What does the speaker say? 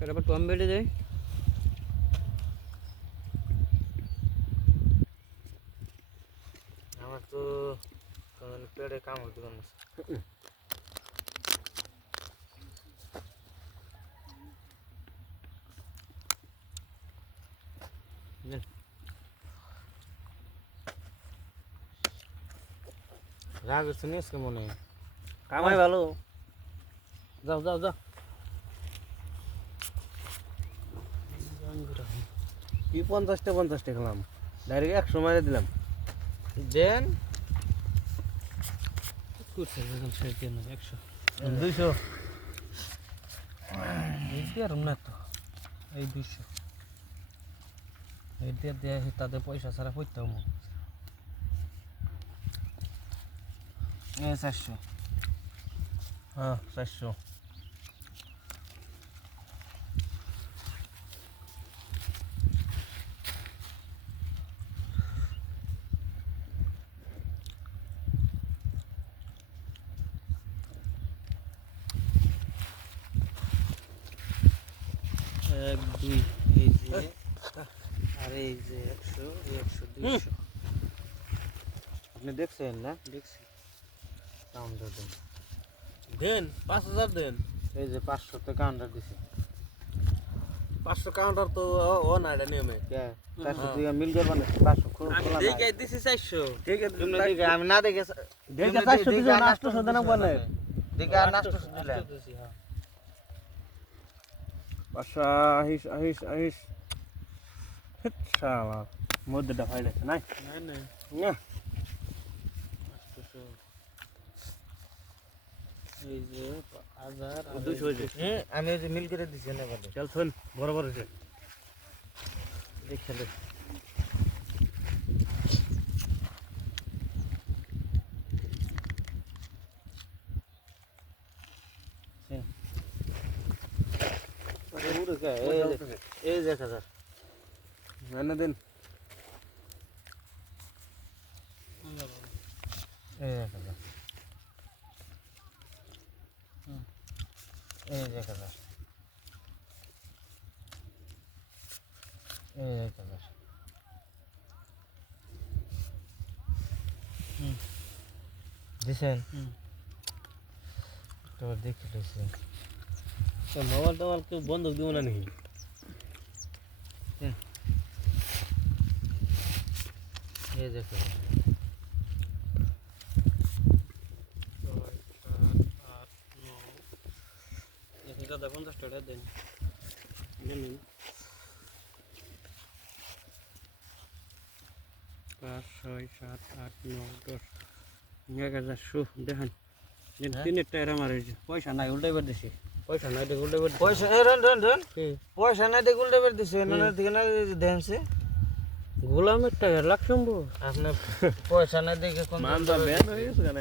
আবার কম বেড়ে যায়। আমার তো পেটে কাম হতে পারে রাগ শুনিস কে মনে কামাই ভালো। যাও যাও যাও কি 50টা খেলাম ডাইরেক্ট 100 মারে দিলাম দেন করছে যখন শেষ দিন 100 200 এই দিয়ে আর না তো এই 200 এই দিয়ে দিয়ে তাদের পয়সা ছাড়া পড়তে হবে। 400 হ্যাঁ 400 1 2 এই যে আর এই যে 100 100 200 আপনি দেখছেন না দেখছি। কাউন্টার দেন দেন 5000 দেন। এই যে 500 তে কাউন্টার দিছে 500 কাউন্টার তো ও না এটা নিয়মে। কে 400 টাকা মিল করবা না 500 খোলা আমি নাই দেখে দিছি 400। ঠিক আছে তুমি দেখে আমি না দেখে দেখে 400 দিছো না 800 দেনা বলে দেখে আর 800 দিলে 500 আহিস শালা মধ্যটা ফাইলে নাই না না না 800 এই যে 1000 আর 200 আমি এই যে মিল করে দিছি না বলে চল শুন বরাবর আছে দেখে এই যে 1000 না দেন এই 1000 এই যে 1000 এই 1000 দিছেন তো দেখে লইছি তো মোবাইল টোবাইল কেউ বন্ধক দিব না নাকি? এই দেখো 50 টাকা দেন। 5 6 7 8 9 10 1100 দেখেন তিনের টায়ার আমার হয়েছে পয়সা নাই উল্টাই বার দিছি পয়সা নাই দেখে উল্টাই বার পয়সা রন পয়সা নাই দেখে উল্টে বের দিছে না ঠিক না দেনছে গোলামের টাকা লাখ সম্ভব আপনি পয়সা নাই দেখে কোন মান দা ব্যান হয়ে গেছে কেন